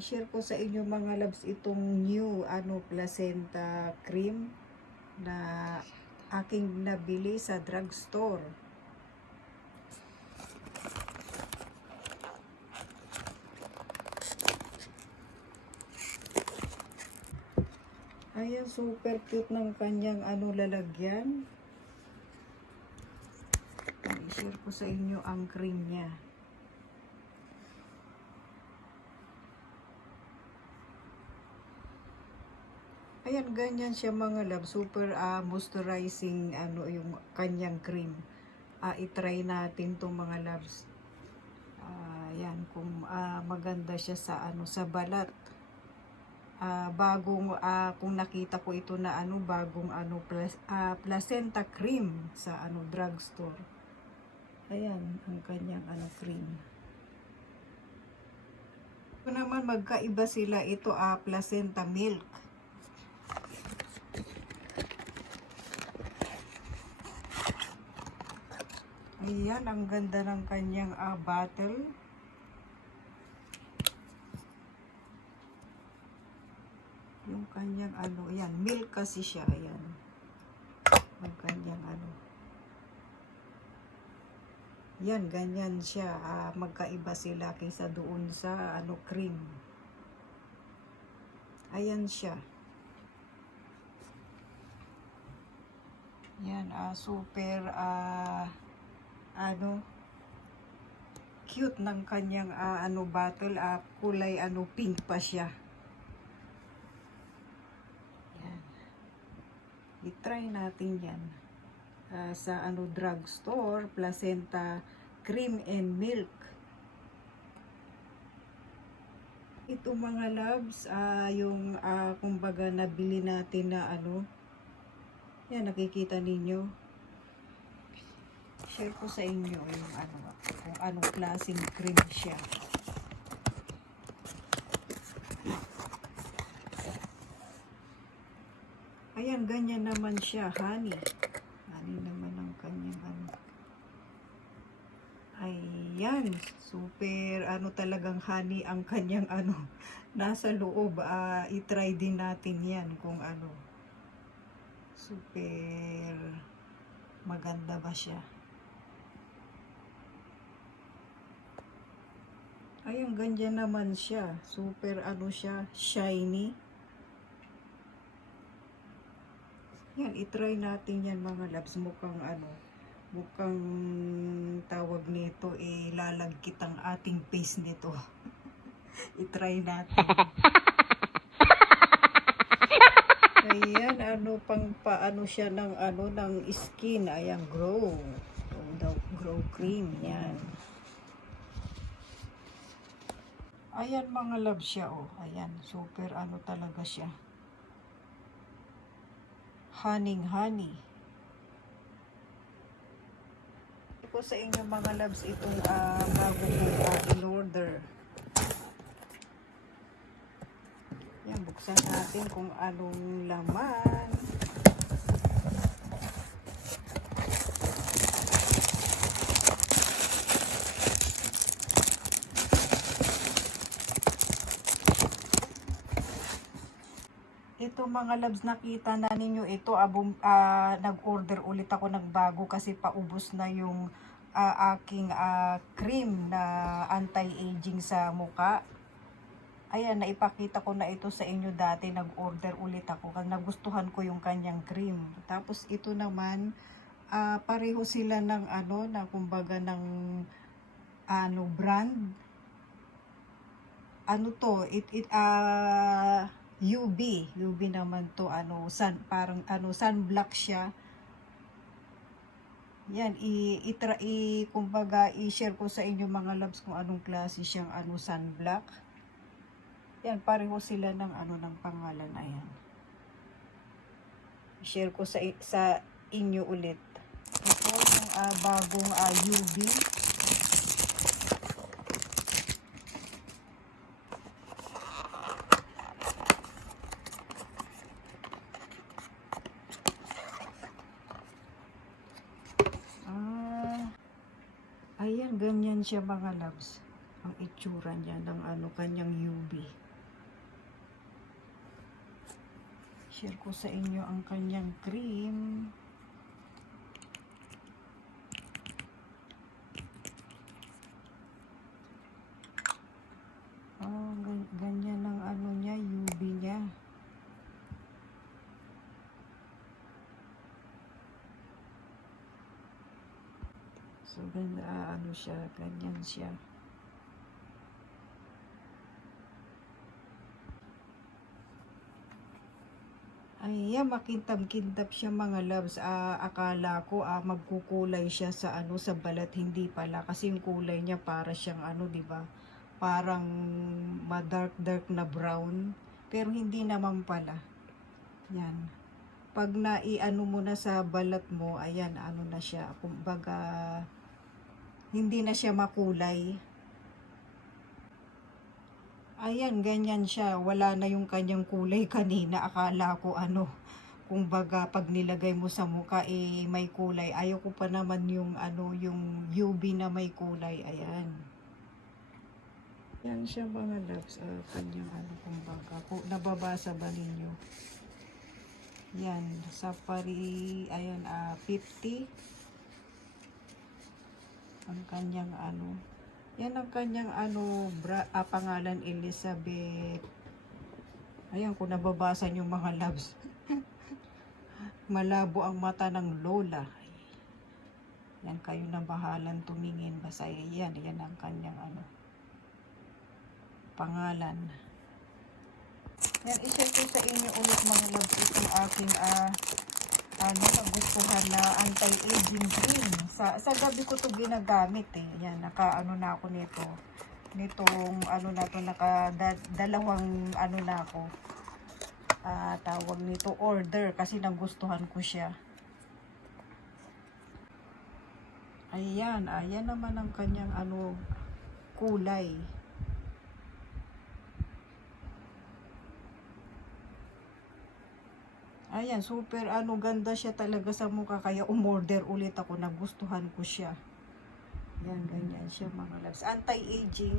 Share ko sa inyo mga loves itong new placenta cream na aking nabili sa drugstore. Ayan, super cute ng kanyang lalagyan. I-share ko sa inyo ang cream niya. Ayan, ganyan siya mga love. Super moisturizing yung kanyang cream. I-try natin tong mga loves. Ayan, kung maganda siya sa sa balat. Kung nakita ko ito na bagong placenta cream sa drugstore. Ayan ang kanyang cream. Ito naman magkaiba sila. Ito placenta milk. Ayan, ang ganda ng kanyang bottle. Yung kanyang ayan, milk kasi siya, ayan. Ang kanyang yan, ganyan siya. Magkaiba sila kaysa doon sa cream. Ayan siya. Yan, super cute ng kanyang bottle. Kulay pink pa siya. Yan. I-try natin yan. Sa drugstore, placenta cream and milk. Ito mga loves, yung kumbaga nabili natin na yan, nakikita ninyo. Share ko sa inyo yung kung anong klaseng cream siya. Ayan, ganyan naman siya, honey. Honey naman ang kanyang Ayan, super talagang honey ang kanyang nasa loob. I-try din natin yan kung super maganda ba siya. Ayan, ganyan naman siya. Super siya, shiny. Yan, i-try natin yan mga loves. Mukhang tawag nito, lalagkit ang ating face nito. I-try natin. Ayan, paano siya ng ng skin. Ayan, grow. Grow cream. Yan. Ayan mga love siya, Ayan, super talaga siya. Honey. Ko sa inyo mga loves itong bago ko in-order. Yan, buksan natin kung anong laman. Ito mga loves, nakita na ninyo ito. Nag-order ulit ako ng bago kasi paubos na yung aking cream na anti-aging sa muka. Ayan, naipakita ko na ito sa inyo dati. Nag-order ulit ako kasi nagustuhan ko yung kanyang cream. Tapos ito naman, pareho sila ng na kumbaga ng brand. UV naman to, parang sunblock siya. Yan, kumbaga i-share ko sa inyo mga loves kung anong klase siyang sunblock. Yan, pareho sila ng ng pangalan. Ayan, i-share ko sa inyo ulit. Ito yung bagong UV. Ayan, ganyan siya mga loves. Ang itsura niya ng kanyang UV. share ko sa inyo ang kanyang cream. Oh, ganyan ang ano niya, UV niya. So, ganda, ano siya, ganyan siya. Ayan, makintab-kintab siya mga loves. Akala ko magkukulay siya sa ano, sa balat, hindi pala kasi yung kulay niya para siyang ano, 'di ba? Parang ma-dark na brown, pero hindi naman pala. Yan. Pag naiano mo na sa balat mo, ayan, ano na siya, kumbaga hindi na siya makulay. Ayan, ganyan siya. Wala na yung kanyang kulay kanina. Akala ko ano, kumbaga pag nilagay mo sa mukha may kulay. Ayaw ko pa naman yung ano, yung UV na may kulay. Ayan. Yan siya mga loves. Kanyang ano, kumbaga. Kung nababasa ba ninyo? Yan, Safari, ayan, 50. Ang kanyang ano. Yan ang kanyang ano, pangalan, Elizabeth. Ayan, kung nababasa nyo mga loves. Malabo ang mata ng lola. Yan, kayo na bahalang tumingin. Basta yan ang kanyang ano, pangalan. Yan, i-share ko sa inyo ulit mga loves itong aking ano, nagustuhan na anti-aging cream. Sa gabi ko to ginagamit eh. Yan, naka-ano na ako nito. Nitong ano na to, dalawang ano na ako. Tawag nito order kasi nagustuhan ko siya. Ayan, ayan naman ang kanyang ano, kulay. Ayan, super ano, ganda siya talaga sa mukha, kaya umorder ulit ako, nagustuhan ko siya. Yan, ganyan siya mga loves. Anti-aging,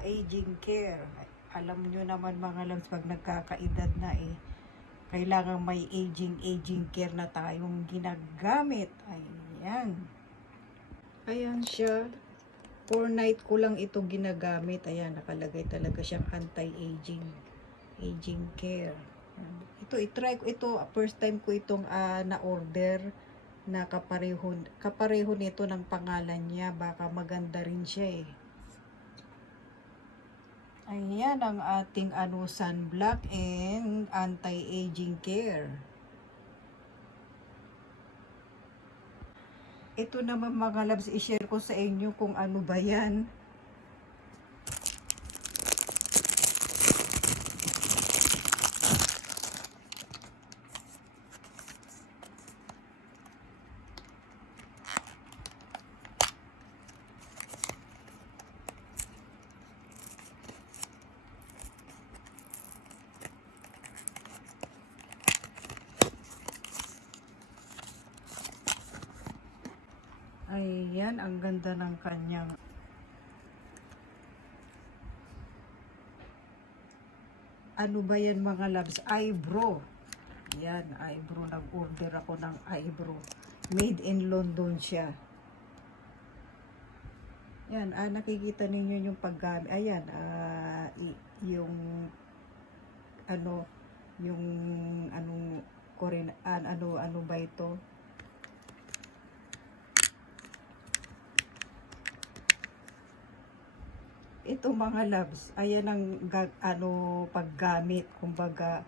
aging care. Alam nyo naman mga loves, pag nagkakaedad na kailangan may aging care na tayong ginagamit. Ayan. Ayan siya. For night ko lang ito ginagamit. Ayan, nakalagay talaga siyang aging care. Ito, i-try ko ito. First time ko itong na-order na kapareho nito ng pangalan niya. Baka maganda rin siya eh. Ayan ang ating ano, sunblock and anti-aging care. Ito naman mga loves, i-share ko sa inyo kung ano ba yan. Ayan, ang ganda ng kanyang ano ba yan mga loves? Eyebrow. Yan, eyebrow. Nag-order ako ng eyebrow. Made in London siya. Yan, nakikita ninyo yung paggamit. Ayan, yung ano, yung anong Korean, ano ba ito? Ito mga loves, ayan ang ano, paggamit. Kumbaga,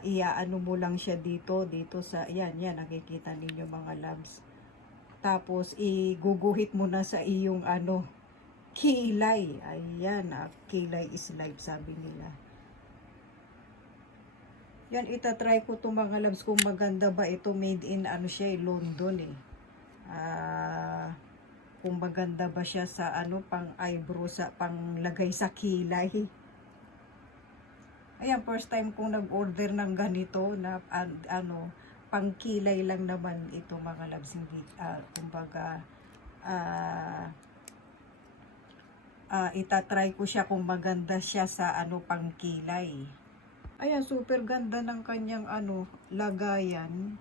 iaano mo lang siya dito sa, yan, nakikita ninyo mga loves. Tapos, iguguhit mo na sa iyong ano, kilay. Ayan, kilay is life, sabi nila. Yan, itatry ko itong mga loves kung maganda ba ito. Made in, ano siya, London eh. Kung maganda ba siya sa ano, pang eyebrow, sa pang lagay sa kilay. Ayan, first time kong nag-order ng ganito na ano, pang kilay lang naman ito mga loves. Hindi, kumbaga, itatry ko siya kung maganda siya sa ano, pang kilay. Ayan, super ganda ng kanyang ano, lagayan.